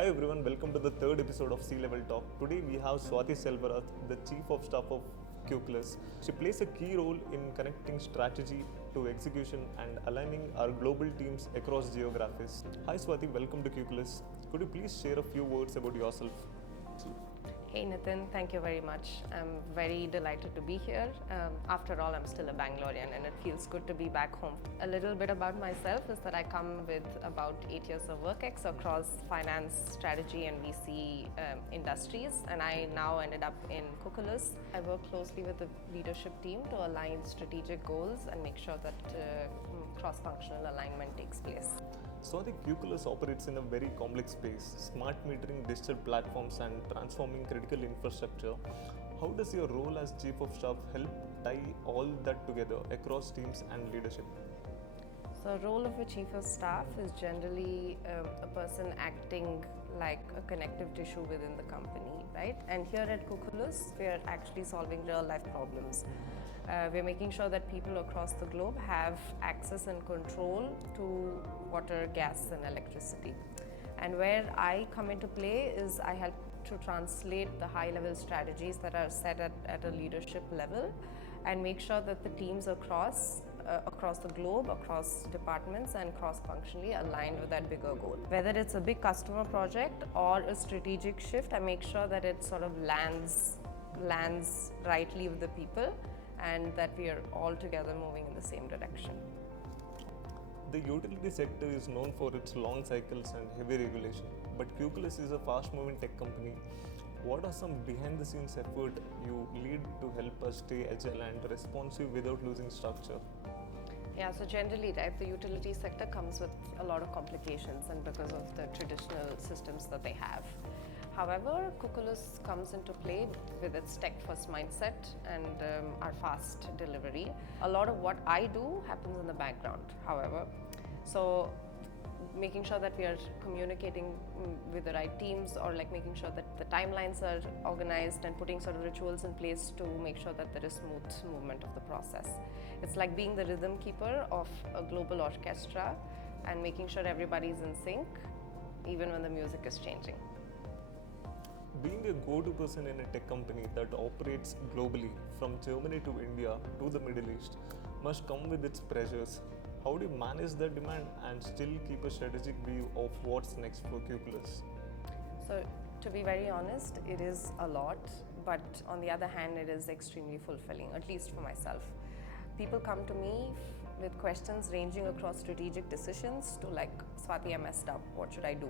Hi everyone, welcome to the third episode of Sea Level Talk. Today we have Swathi Selvaraj, the Chief of Staff of Cuculus. She plays a key role in connecting strategy to execution and aligning our global teams across geographies. Hi Swathi, welcome to Cuculus. Could you please share a few words about yourself? Hey Nitin, thank you very much. I'm very delighted to be here. After all, I'm still a Bangalorean and it feels good to be back home. A little bit about myself is that I come with about 8 years of work ex across finance, strategy and VC industries, and I now ended up in Cuculus. I work closely with the leadership team to align strategic goals and make sure that cross-functional alignment takes place. So the Cuculus operates in a very complex space, smart metering, digital platforms and transforming critical infrastructure. How does your role as Chief of Staff help tie all that together across teams and leadership? So the role of a Chief of Staff is generally a person acting like a connective tissue within the company, right? And here at Cuculus, we are actually solving real life problems. We're making sure that people across the globe have access and control to water, gas and electricity. And where I come into play is I help to translate the high-level strategies that are set at a leadership level and make sure that the teams across the globe, across departments and cross-functionally aligned with that bigger goal. Whether it's a big customer project or a strategic shift, I make sure that it sort of lands rightly with the people and that we are all together moving in the same direction. The utility sector is known for its long cycles and heavy regulation, but Cuculus is a fast-moving tech company. What are some behind-the-scenes effort you lead to help us stay agile and responsive without losing structure? Yeah, so generally, right, the utility sector comes with a lot of complications and because of the traditional systems that they have. However, Cuculus comes into play with its tech-first mindset and our fast delivery. A lot of what I do happens in the background, however. So making sure that we are communicating with the right teams or like making sure that the timelines are organized and putting sort of rituals in place to make sure that there is smooth movement of the process. It's like being the rhythm keeper of a global orchestra and making sure everybody's in sync even when the music is changing. Being a go-to person in a tech company that operates globally, from Germany to India to the Middle East, must come with its pressures. How do you manage the demand and still keep a strategic view of what's next for Cuculus? So, to be very honest, it is a lot, but on the other hand, it is extremely fulfilling, at least for myself. People come to me with questions ranging across strategic decisions to like, Swathi, I messed up, what should I do?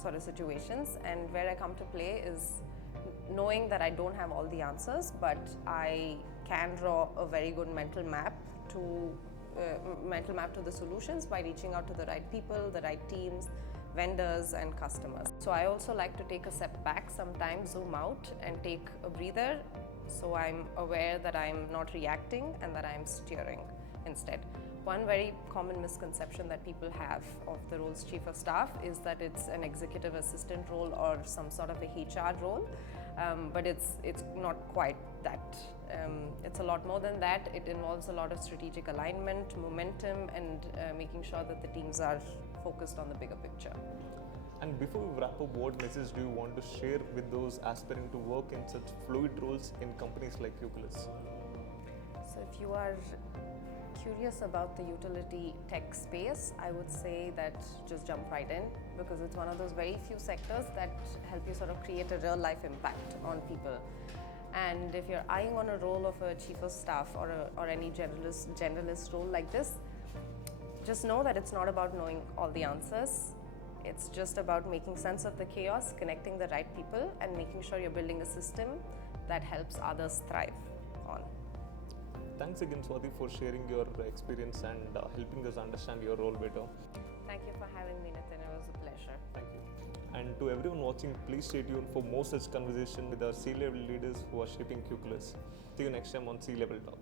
Sort of situations, and where I come to play is knowing that I don't have all the answers, but I can draw a very good mental map to the solutions by reaching out to the right people, the right teams, vendors and customers. So I also like to take a step back sometimes, zoom out and take a breather so I'm aware that I'm not reacting and that I'm steering instead. One very common misconception that people have of the role's Chief of Staff is that it's an executive assistant role or some sort of a HR role, but it's not quite that. It's a lot more than that. It involves a lot of strategic alignment, momentum, and making sure that the teams are focused on the bigger picture. And before we wrap up, what message do you want to share with those aspiring to work in such fluid roles in companies like Cuculus? So if you are curious about the utility tech space, I would say that just jump right in because it's one of those very few sectors that help you sort of create a real life impact on people. And if you're eyeing on a role of a Chief of Staff or any generalist role like this, just know that it's not about knowing all the answers. It's just about making sense of the chaos, connecting the right people and making sure you're building a system that helps others thrive on. Thanks again, Swathi, for sharing your experience and helping us understand your role better. Thank you for having me, Nitin. It was a pleasure. Thank you. And to everyone watching, please stay tuned for more such conversation with our C-level leaders who are shaping Cuculus. See you next time on C-Level Talk.